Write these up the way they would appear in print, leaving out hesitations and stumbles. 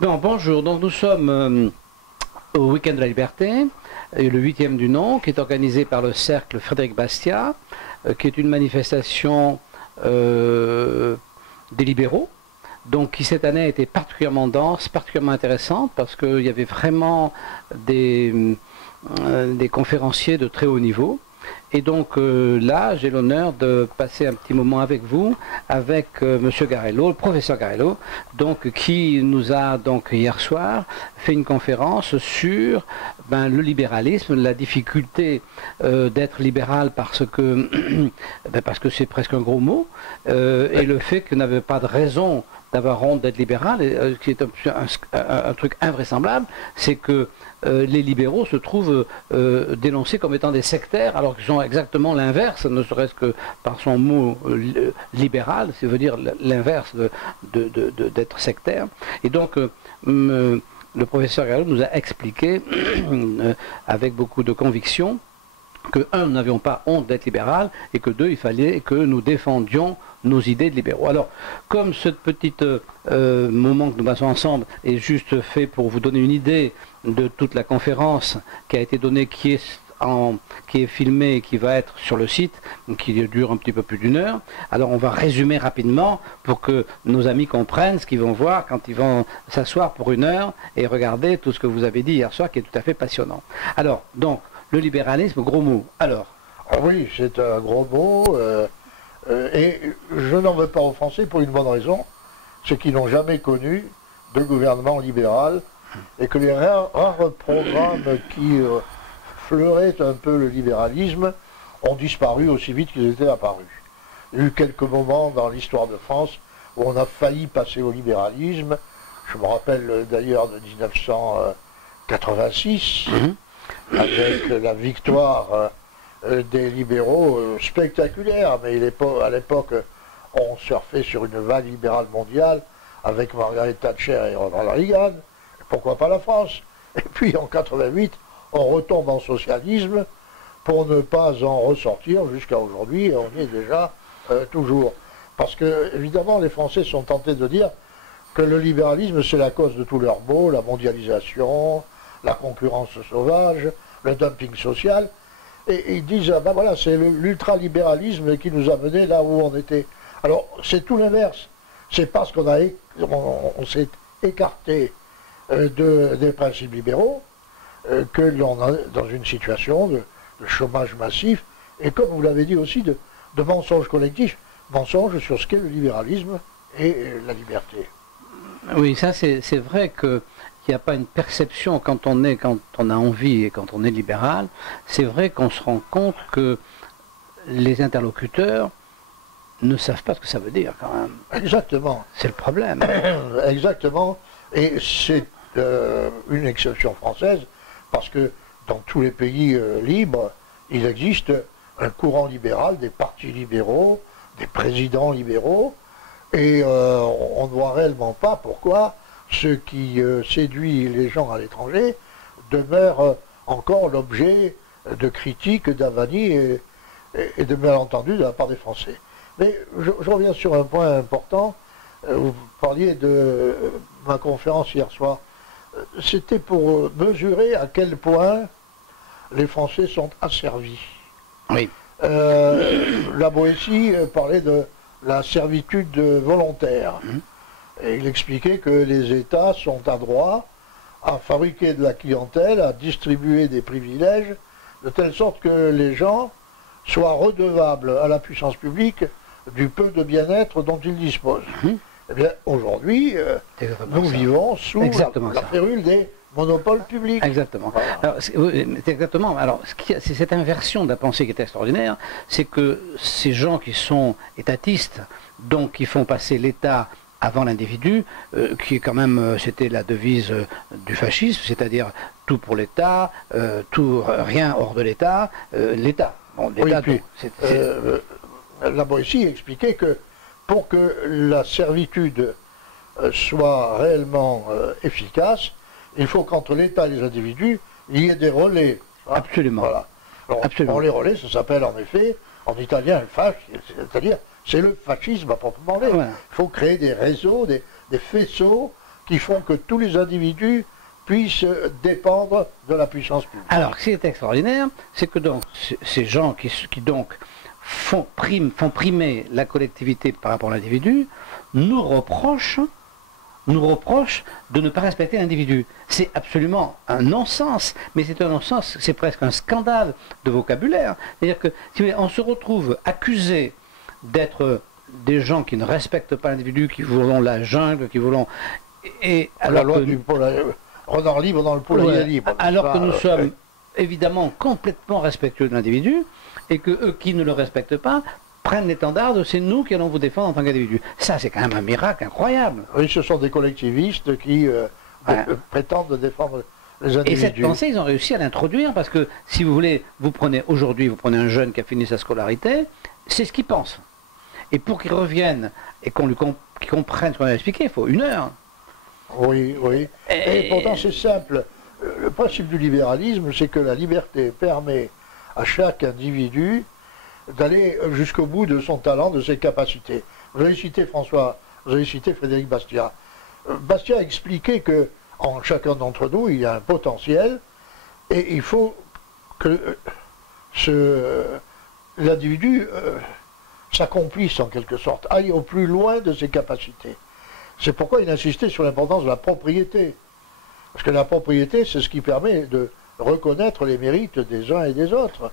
Bon, bonjour, donc nous sommes au Week-end de la Liberté, le 8e du nom, qui est organisé par le Cercle Frédéric Bastiat, qui est une manifestation des libéraux, donc qui cette année a été particulièrement dense, particulièrement intéressante, parce qu'il y avait vraiment des conférenciers de très haut niveau. Et donc là, j'ai l'honneur de passer un petit moment avec vous, avec Monsieur Garello, le professeur Garello, donc qui nous a donc hier soir fait une conférence sur le libéralisme, la difficulté d'être libéral parce que c'est presque un gros mot, et le fait qu'on n'avait pas de raison d'avoir honte d'être libéral, qui est un truc invraisemblable, c'est que les libéraux se trouvent dénoncés comme étant des sectaires, alors qu'ils sont exactement l'inverse, ne serait-ce que par son mot libéral, ça veut dire l'inverse d'être sectaire. Et donc, le professeur Gallo nous a expliqué, avec beaucoup de conviction, que, un, nous n'avions pas honte d'être libéral, et que, deux, il fallait que nous défendions nos idées de libéraux. Alors, comme ce petit moment que nous passons ensemble est juste fait pour vous donner une idée de toute la conférence qui a été donnée, qui est filmée et qui va être sur le site, qui dure un petit peu plus d'une heure, alors on va résumer rapidement pour que nos amis comprennent ce qu'ils vont voir quand ils vont s'asseoir pour une heure et regarder tout ce que vous avez dit hier soir, qui est tout à fait passionnant. Alors, donc, le libéralisme, gros mot. Alors oui, c'est un gros mot. Et je n'en veux pas aux Français pour une bonne raison, c'est qu'ils n'ont jamais connu de gouvernement libéral et que les rares programmes qui fleuraient un peu le libéralisme ont disparu aussi vite qu'ils étaient apparus. Il y a eu quelques moments dans l'histoire de France où on a failli passer au libéralisme. Je me rappelle d'ailleurs de 1986, avec la victoire des libéraux spectaculaires, mais à l'époque on surfait sur une vague libérale mondiale avec Margaret Thatcher et Ronald Reagan, pourquoi pas la France. Et puis en 88 on retombe en socialisme pour ne pas en ressortir jusqu'à aujourd'hui, et on y est déjà toujours. Parce que évidemment les Français sont tentés de dire que le libéralisme c'est la cause de tous leurs maux, la mondialisation, la concurrence sauvage, le dumping social. Et ils disent, ah ben voilà, c'est l'ultralibéralisme qui nous a menés là où on était. Alors, c'est tout l'inverse. C'est parce qu'on s'est écarté des principes libéraux que l'on est dans une situation de chômage massif, et comme vous l'avez dit aussi, de mensonges collectifs, mensonges sur ce qu'est le libéralisme et la liberté. Oui, ça c'est vrai que il n'y a pas une perception quand on a envie et quand on est libéral. C'est vrai qu'on se rend compte que les interlocuteurs ne savent pas ce que ça veut dire quand même. Exactement. C'est le problème. Exactement. Et c'est une exception française, parce que dans tous les pays libres, il existe un courant libéral, des partis libéraux, des présidents libéraux, et on ne voit réellement pas pourquoi ce qui séduit les gens à l'étranger demeure encore l'objet de critiques, d'avanies et de malentendus de la part des Français. Mais je reviens sur un point important. Vous parliez de ma conférence hier soir. C'était pour mesurer à quel point les Français sont asservis. Oui. La Boétie parlait de la servitude volontaire. Et il expliquait que les États sont adroits à fabriquer de la clientèle, à distribuer des privilèges, de telle sorte que les gens soient redevables à la puissance publique du peu de bien-être dont ils disposent. Eh bien, aujourd'hui, nous vivons sous la férule des monopoles publics. Exactement. Voilà. Exactement. Alors, c'est cette inversion de la pensée qui est extraordinaire, c'est que ces gens qui sont étatistes, donc qui font passer l'État avant l'individu, qui est quand même, c'était la devise du fascisme, c'est-à-dire tout pour l'État, rien hors de l'État, l'État. Bon, l'État, oui, la Boétie expliquait que pour que la servitude soit réellement efficace, il faut qu'entre l'État et les individus, il y ait des relais. Absolument. Voilà. Alors, absolument. Les relais, ça s'appelle en effet, en italien, c'est-à-dire c'est le fascisme à proprement dit. Voilà. Il faut créer des réseaux, des faisceaux qui font que tous les individus puissent dépendre de la puissance publique. Alors, ce qui est extraordinaire, c'est que donc, ces gens qui donc font primer la collectivité par rapport à l'individu, nous reprochent de ne pas respecter l'individu. C'est absolument un non-sens, mais c'est un non-sens, c'est presque un scandale de vocabulaire. C'est-à-dire que, si vous voulez, on se retrouve accusé d'être des gens qui ne respectent pas l'individu, qui voulons la jungle, qui voulons... Et alors la loi du renard libre dans le poulailler libre. Alors que nous sommes évidemment complètement respectueux de l'individu, et que eux qui ne le respectent pas prennent l'étendard de c'est nous qui allons vous défendre en tant qu'individu. Ça, c'est quand même un miracle incroyable. Oui, ce sont des collectivistes qui prétendent défendre les individus. Et cette pensée, ils ont réussi à l'introduire parce que, si vous voulez, vous prenez un jeune qui a fini sa scolarité, c'est ce qu'il pense. Et pour qu'il revienne et qu'il comprenne ce qu'on a expliqué, il faut 1 heure. Oui, oui. Et pourtant, c'est simple. Le principe du libéralisme, c'est que la liberté permet à chaque individu d'aller jusqu'au bout de son talent, de ses capacités. Vous avez cité Frédéric Bastiat. Bastiat a expliqué que en chacun d'entre nous, il y a un potentiel et il faut que l'individu s'accomplisse en quelque sorte, aille au plus loin de ses capacités. C'est pourquoi il insistait sur l'importance de la propriété. Parce que la propriété, c'est ce qui permet de reconnaître les mérites des uns et des autres.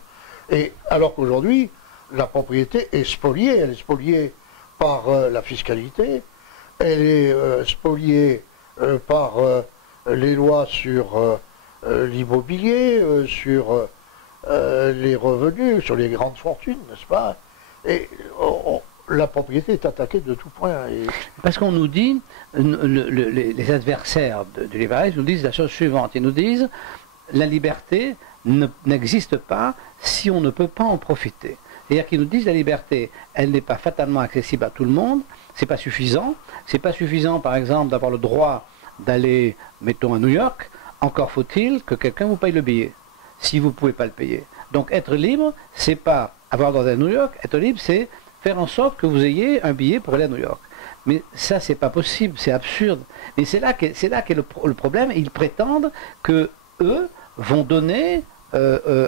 Et alors qu'aujourd'hui, la propriété est spoliée. Elle est spoliée par la fiscalité, elle est spoliée par les lois sur l'immobilier, sur les revenus, sur les grandes fortunes, n'est-ce pas? Et la propriété est attaquée de tout point. Parce qu'on nous dit, les adversaires du libéralisme nous disent la chose suivante. Ils nous disent, la liberté n'existe pas si on ne peut pas en profiter. C'est-à-dire qu'ils nous disent la liberté, elle n'est pas fatalement accessible à tout le monde, c'est pas suffisant. C'est pas suffisant, par exemple, d'avoir le droit d'aller, mettons, à New York. Encore faut-il que quelqu'un vous paye le billet, si vous ne pouvez pas le payer. Donc être libre, c'est pas avoir le droit d'aller à New York. Être libre, c'est faire en sorte que vous ayez un billet pour aller à New York. Mais ça, c'est pas possible, c'est absurde. Et c'est là qu'est le problème. Ils prétendent que eux vont donner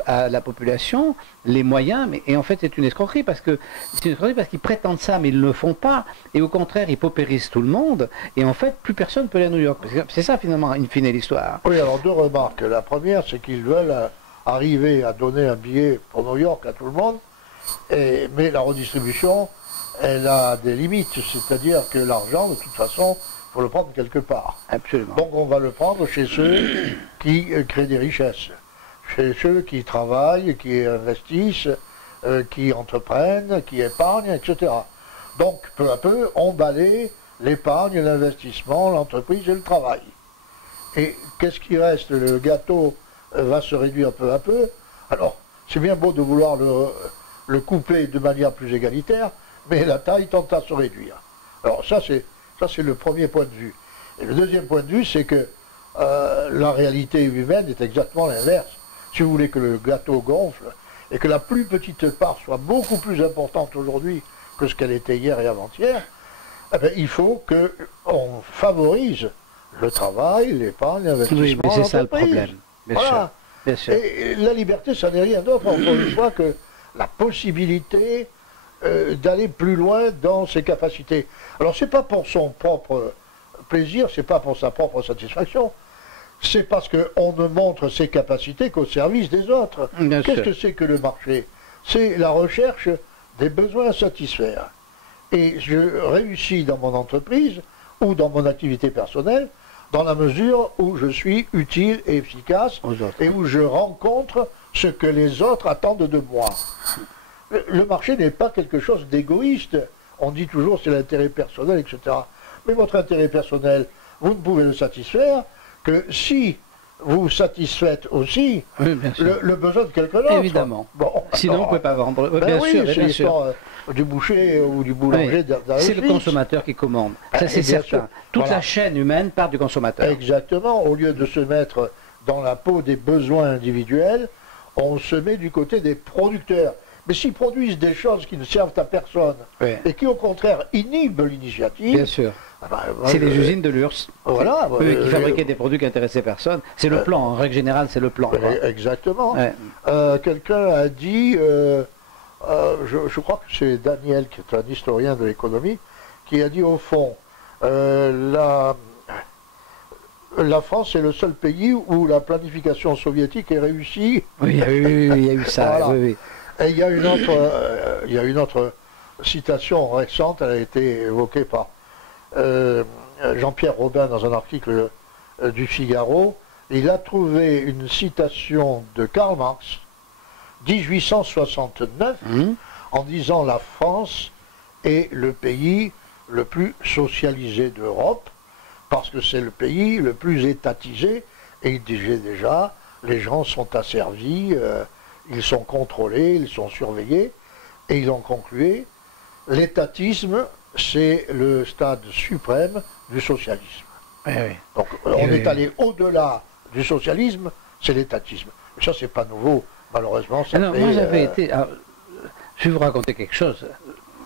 à la population les moyens, et en fait c'est une escroquerie parce qu'ils prétendent ça, mais ils ne le font pas, et au contraire ils paupérisent tout le monde, et en fait plus personne peut aller à New York. C'est ça finalement, in fine, l'histoire. Oui, alors 2 remarques. La première, c'est qu'ils veulent arriver à donner un billet pour New York à tout le monde, mais la redistribution, elle a des limites, c'est-à-dire que l'argent, de toute façon, il faut le prendre quelque part. Absolument. Donc on va le prendre chez ceux qui créent des richesses, chez ceux qui travaillent, qui investissent, qui entreprennent, qui épargnent, etc. Donc peu à peu, on balaie l'épargne, l'investissement, l'entreprise et le travail. Et qu'est-ce qui reste? Le gâteau va se réduire peu à peu. Alors, c'est bien beau de vouloir le couper de manière plus égalitaire, mais la taille tend à se réduire. Alors ça c'est le premier point de vue. Et le deuxième point de vue, c'est que la réalité humaine est exactement l'inverse. Si vous voulez que le gâteau gonfle et que la plus petite part soit beaucoup plus importante aujourd'hui que ce qu'elle était hier et avant-hier, eh bien, il faut qu'on favorise le travail, l'épargne, l'investissement. Oui, mais c'est ça le problème. Bien sûr. Bien sûr. Et la liberté, ça n'est rien d'autre, encore une fois, que la possibilité d'aller plus loin dans ses capacités. Alors, c'est pas pour son propre plaisir, c'est pas pour sa propre satisfaction, c'est parce qu'on ne montre ses capacités qu'au service des autres. Qu'est-ce que c'est que le marché? C'est la recherche des besoins à satisfaire. Et je réussis dans mon entreprise ou dans mon activité personnelle dans la mesure où je suis utile et efficace et où je rencontre ce que les autres attendent de moi. Le marché n'est pas quelque chose d'égoïste. On dit toujours c'est l'intérêt personnel, etc. Mais votre intérêt personnel, vous ne pouvez le satisfaire que si vous satisfaites aussi le besoin de quelqu'un d'autre. Évidemment. Bon, sinon, vous ne pouvez pas vendre. Bien sûr, c'est l'histoire du boucher ou du boulanger. C'est le consommateur qui commande. Ça, c'est certain. Toute la chaîne humaine part du consommateur. Exactement. Au lieu de se mettre dans la peau des besoins individuels, on se met du côté des producteurs. Mais s'ils produisent des choses qui ne servent à personne et qui, au contraire, inhibent l'initiative, C'est les usines de l'URSS. Voilà. Eux qui fabriquaient des produits qui intéressaient personne. C'est le plan, en règle générale, c'est le plan. Exactement. Ouais. Quelqu'un a dit, je crois que c'est Daniel, qui est un historien de l'économie, qui a dit au fond, la France est le seul pays où la planification soviétique est réussie. Oui, il y a eu ça. Voilà. Oui. Et il y a une autre citation récente, elle a été évoquée par Jean-Pierre Robin dans un article du Figaro. Il a trouvé une citation de Karl Marx, 1869, en disant la France est le pays le plus socialisé d'Europe, parce que c'est le pays le plus étatisé, et il disait déjà, les gens sont asservis, ils sont contrôlés, ils sont surveillés, et ils ont conclu, l'étatisme, c'est le stade suprême du socialisme. Oui. Donc on est allé au-delà du socialisme, c'est l'étatisme. Et ça, c'est pas nouveau, malheureusement. Alors, moi, j'avais été... Alors, je vais vous raconter quelque chose.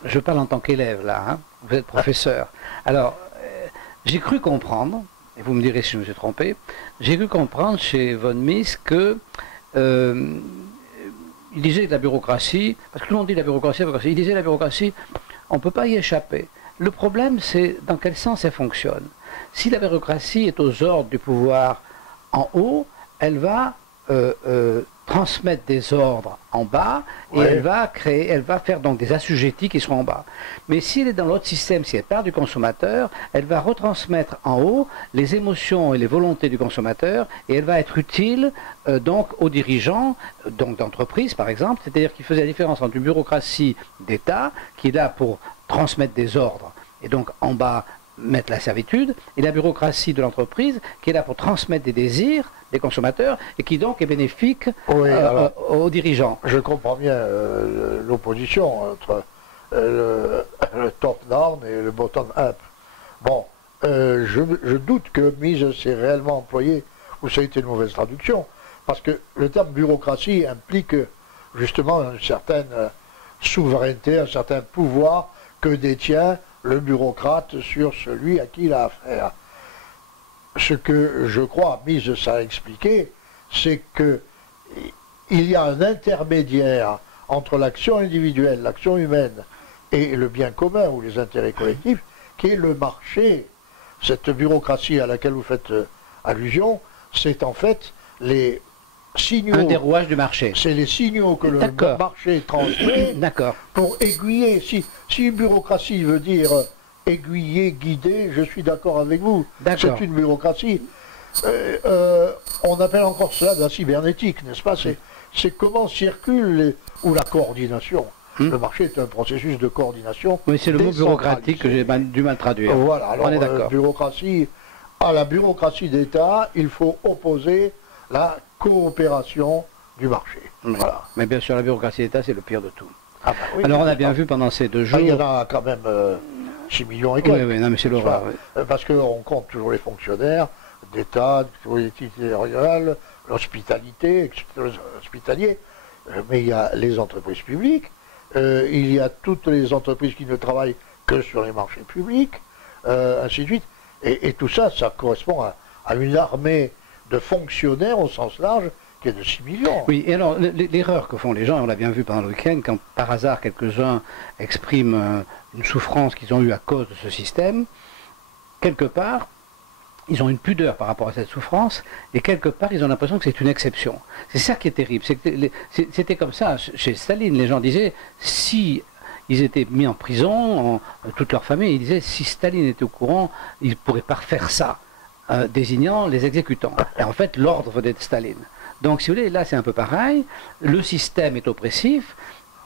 Je parle en tant qu'élève, là. Hein. Vous êtes professeur. Alors, j'ai cru comprendre, et vous me direz si je me suis trompé, j'ai cru comprendre chez von Mises que... il disait que la bureaucratie, parce que tout le monde dit la bureaucratie, il disait la bureaucratie, on ne peut pas y échapper. Le problème, c'est dans quel sens elle fonctionne. Si la bureaucratie est aux ordres du pouvoir en haut, elle va transmettre des ordres en bas et elle va faire donc des assujettis qui seront en bas. Mais si elle est dans l'autre système, si elle part du consommateur, elle va retransmettre en haut les émotions et les volontés du consommateur et elle va être utile donc aux dirigeants, donc d'entreprise par exemple, c'est-à-dire qu'il faisait la différence entre une bureaucratie d'État qui est là pour transmettre des ordres et donc en bas mettre la servitude, et la bureaucratie de l'entreprise qui est là pour transmettre des désirs des consommateurs et qui donc est bénéfique aux dirigeants. Je comprends bien l'opposition entre le top-down et le bottom-up. Bon, je doute que Mises s'est réellement employé, ou ça a été une mauvaise traduction, parce que le terme bureaucratie implique justement une certaine souveraineté, un certain pouvoir que détient le bureaucrate sur celui à qui il a affaire. Ce que je crois, Mises a expliqué, c'est que il y a un intermédiaire entre l'action individuelle, l'action humaine et le bien commun ou les intérêts collectifs, qui est le marché. Cette bureaucratie à laquelle vous faites allusion, c'est en fait les signaux... Un des rouages du marché. C'est les signaux que le marché transmet pour aiguiller. Si une bureaucratie veut dire aiguiller, guider, je suis d'accord avec vous. C'est une bureaucratie. On appelle encore cela de la cybernétique, n'est-ce pas? C'est comment circule ou la coordination. Le marché est un processus de coordination. Oui, c'est le mot bureaucratique que j'ai du mal à traduire. Voilà, alors bureaucratie, à la bureaucratie d'État, il faut opposer la coopération du marché. Voilà. Mais bien sûr, la bureaucratie d'État, c'est le pire de tout. Ah bah oui, alors on a bien vu pendant ces 2 jours... il y en a quand même 6 millions et quelques. Oui, non, mais c'est l'horreur. Parce qu'on compte toujours les fonctionnaires d'État, de collectivité régionale, l'hospitalier, mais il y a les entreprises publiques, il y a toutes les entreprises qui ne travaillent que sur les marchés publics, ainsi de suite. Et tout ça, ça correspond à une armée de fonctionnaires au sens large qui est de 6 millions. Oui, et alors l'erreur que font les gens, et on l'a bien vu pendant le week-end, quand par hasard quelques-uns expriment une souffrance qu'ils ont eue à cause de ce système, quelque part, ils ont une pudeur par rapport à cette souffrance, et quelque part, ils ont l'impression que c'est une exception. C'est ça qui est terrible. C'était comme ça chez Staline. Les gens disaient, si ils étaient mis en prison, toute leur famille, ils disaient, si Staline était au courant, il ne pourrait pas faire ça, désignant les exécutants. Et en fait, l'ordre venait de Staline. Donc, si vous voulez, là, c'est un peu pareil. Le système est oppressif.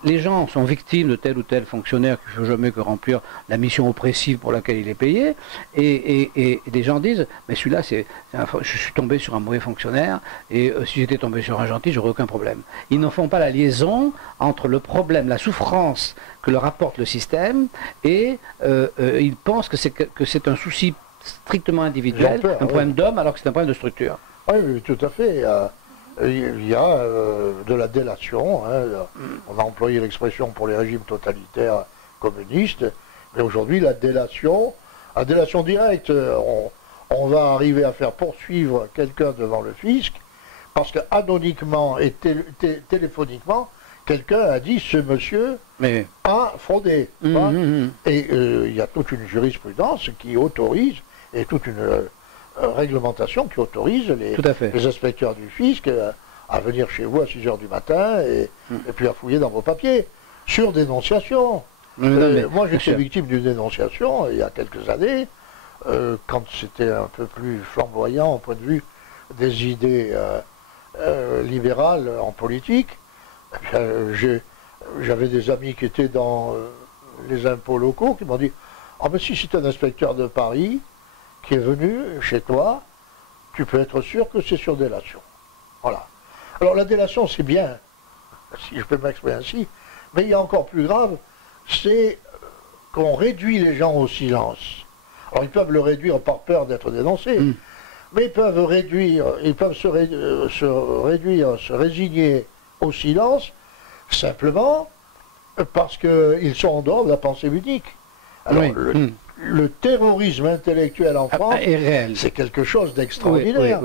Les gens sont victimes de tel ou tel fonctionnaire qui ne fait jamais que remplir la mission oppressive pour laquelle il est payé. Et les gens disent, mais celui-là, je suis tombé sur un mauvais fonctionnaire, et si j'étais tombé sur un gentil, j'aurais aucun problème. Ils ne font pas la liaison entre le problème, la souffrance que leur apporte le système, et ils pensent que c'est un souci strictement individuel, un problème d'homme, alors que c'est un problème de structure. Oui, tout à fait. Il y a de la délation, hein. On a employé l'expression pour les régimes totalitaires communistes, mais aujourd'hui la délation À délation directe, on va arriver à faire poursuivre quelqu'un devant le fisc, parce que anonymement et téléphoniquement, quelqu'un a dit ce monsieur a fraudé. Et il y a toute une jurisprudence qui autorise, et toute une réglementation qui autorise les inspecteurs du fisc à venir chez vous à 6 h du matin et puis à fouiller dans vos papiers, sur dénonciation. Moi j'étais victime d'une dénonciation il y a quelques années, quand c'était un peu plus flamboyant au point de vue des idées libérales en politique. J'avais des amis qui étaient dans les impôts locaux qui m'ont dit « Ah ben si c'est un inspecteur de Paris qui est venu chez toi, tu peux être sûr que c'est sur délation. » Voilà. Alors la délation c'est bien, si je peux m'exprimer ainsi, mais il y a encore plus grave, c'est qu'on réduit les gens au silence. Alors ils peuvent le réduire par peur d'être dénoncés, mais ils peuvent se résigner au silence, simplement parce qu'ils sont en dehors de la pensée unique. Alors le terrorisme intellectuel en France, c'est quelque chose d'extraordinaire.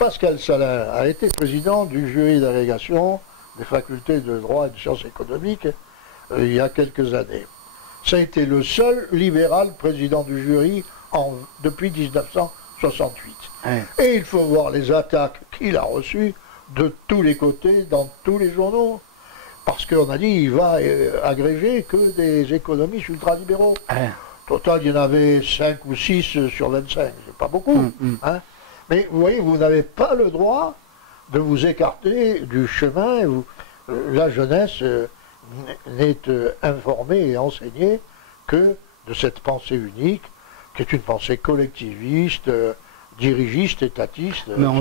Pascal Salin a été président du jury d'agrégation des facultés de droit et de sciences économiques il y a quelques années. Ça a été le seul libéral président du jury depuis 1968. Et il faut voir les attaques qu'il a reçues de tous les côtés, dans tous les journaux. Parce qu'on a dit il va agréger que des économistes ultralibéraux. Total, il y en avait 5 ou 6 sur 25, c'est pas beaucoup. Mais vous voyez, vous n'avez pas le droit de vous écarter du chemin. La jeunesse n'est informée et enseignée que de cette pensée unique, qui est une pensée collectiviste, dirigiste, étatiste. Mais on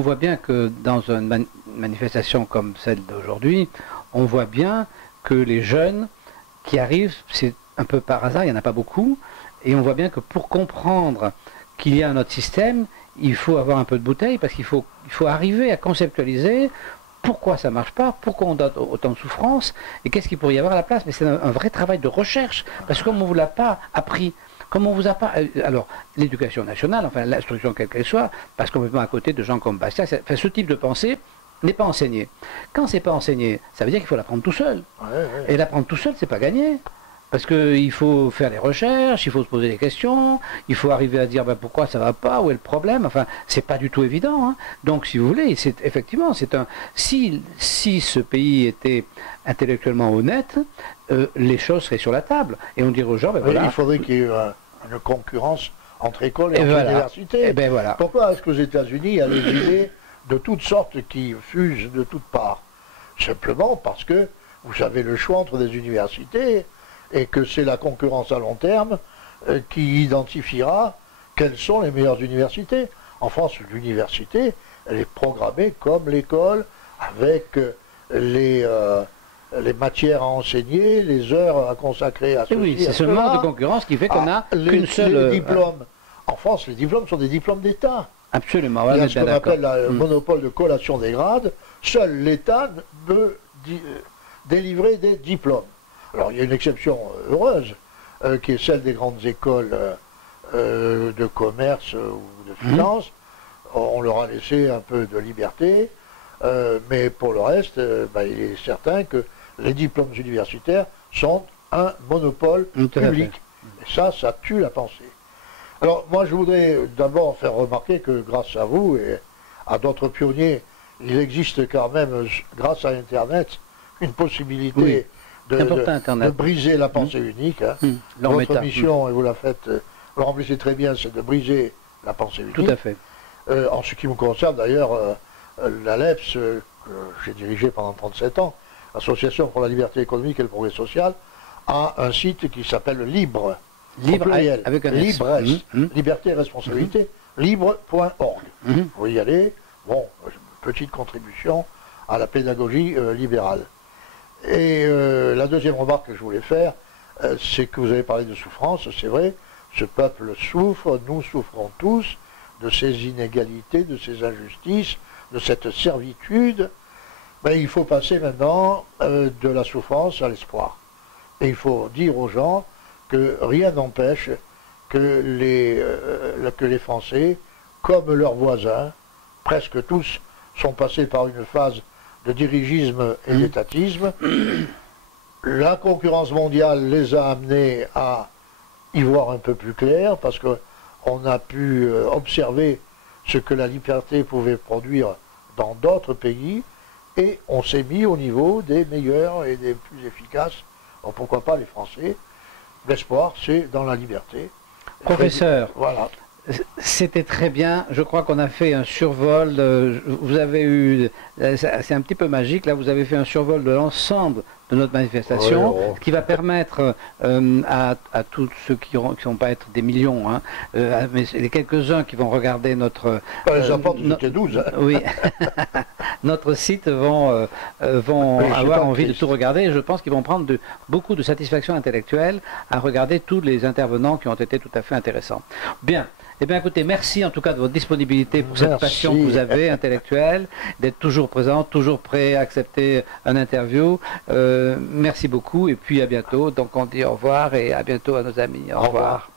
voit bien que dans une manifestation comme celle d'aujourd'hui, on voit bien que les jeunes qui arrivent, c'est un peu par hasard, il n'y en a pas beaucoup, et on voit bien que pour comprendre qu'il y a un autre système, il faut avoir un peu de bouteille, parce qu'il faut arriver à conceptualiser pourquoi ça ne marche pas, pourquoi on donne autant de souffrance, et qu'est-ce qu'il pourrait y avoir à la place. Mais c'est un vrai travail de recherche, parce que comme on ne vous l'a pas appris, comme on vous a pas... Alors, l'éducation nationale, enfin l'instruction quelle qu'elle soit, passe complètement à côté de gens comme Bastia, enfin, ce type de pensée n'est pas enseigné. Quand c'est pas enseigné, ça veut dire qu'il faut l'apprendre tout seul. Et l'apprendre tout seul, c'est pas gagné. Parce qu'il faut faire des recherches, il faut se poser des questions, il faut arriver à dire ben, pourquoi ça va pas, où est le problème, enfin, c'est pas du tout évident. Donc, si vous voulez, effectivement, si ce pays était intellectuellement honnête, les choses seraient sur la table. Et on dirait aux gens, ben voilà. Il faudrait qu'il y ait une concurrence entre écoles et entre universités. Pourquoi est-ce qu'aux États-Unis, il y a des idées de toutes sortes qui fusent de toutes parts? Simplement parce que vous avez le choix entre des universités, et que c'est la concurrence à long terme qui identifiera quelles sont les meilleures universités. En France, l'université, elle est programmée comme l'école, avec les matières à enseigner, les heures à consacrer à ceci. Oui, c'est ce manque de concurrence qui fait qu'on a qu'une seule... Les diplômes. En France, les diplômes sont des diplômes d'État. Absolument, il y a ce qu'on appelle le monopole de collation des grades. Seul l'État peut délivrer des diplômes. Alors il y a une exception heureuse, qui est celle des grandes écoles de commerce ou de finance. On leur a laissé un peu de liberté, mais pour le reste, il est certain que les diplômes universitaires sont un monopole public. Et ça tue la pensée. Alors moi je voudrais d'abord faire remarquer que grâce à vous et à d'autres pionniers, il existe quand même, grâce à Internet, une possibilité de briser la pensée unique. Votre mission, et vous la faites, vous remplissez très bien, c'est de briser la pensée unique. Tout à fait. En ce qui me concerne d'ailleurs, l'ALEPS, que j'ai dirigé pendant 37 ans, Association pour la liberté économique et le progrès social, a un site qui s'appelle Libre. Libre avec un S. Liberté et responsabilité, libre.org. Vous pouvez y aller. Bon, petite contribution à la pédagogie libérale. Et la deuxième remarque que je voulais faire, c'est que vous avez parlé de souffrance, c'est vrai, ce peuple souffre, nous souffrons tous de ces inégalités, de ces injustices, de cette servitude. Il faut passer maintenant de la souffrance à l'espoir. Et il faut dire aux gens que rien n'empêche que les Français, comme leurs voisins, presque tous, sont passés par une phase de dirigisme et d'étatisme. La concurrence mondiale les a amenés à y voir un peu plus clair, parce qu'on a pu observer ce que la liberté pouvait produire dans d'autres pays, et on s'est mis au niveau des meilleurs et des plus efficaces. Donc pourquoi pas les Français? L'espoir, c'est dans la liberté. Professeur, voilà. C'était très bien. Je crois qu'on a fait un survol. Vous avez eu, c'est un petit peu magique. Là, vous avez fait un survol de l'ensemble de notre manifestation, Oui, ce qui va permettre à tous ceux qui ne vont pas être des millions, hein, mais les quelques-uns qui vont regarder notre... les apôtres, c'était 12. Hein. Oui, notre site vont avoir envie de tout regarder. Et je pense qu'ils vont prendre beaucoup de satisfaction intellectuelle à regarder tous les intervenants qui ont été tout à fait intéressants. Bien. Eh bien, écoutez, merci en tout cas de votre disponibilité pour cette passion que vous avez, intellectuelle, d'être toujours présent, toujours prêt à accepter un interview. Merci beaucoup et puis à bientôt. Donc on dit au revoir et à bientôt à nos amis. Au revoir.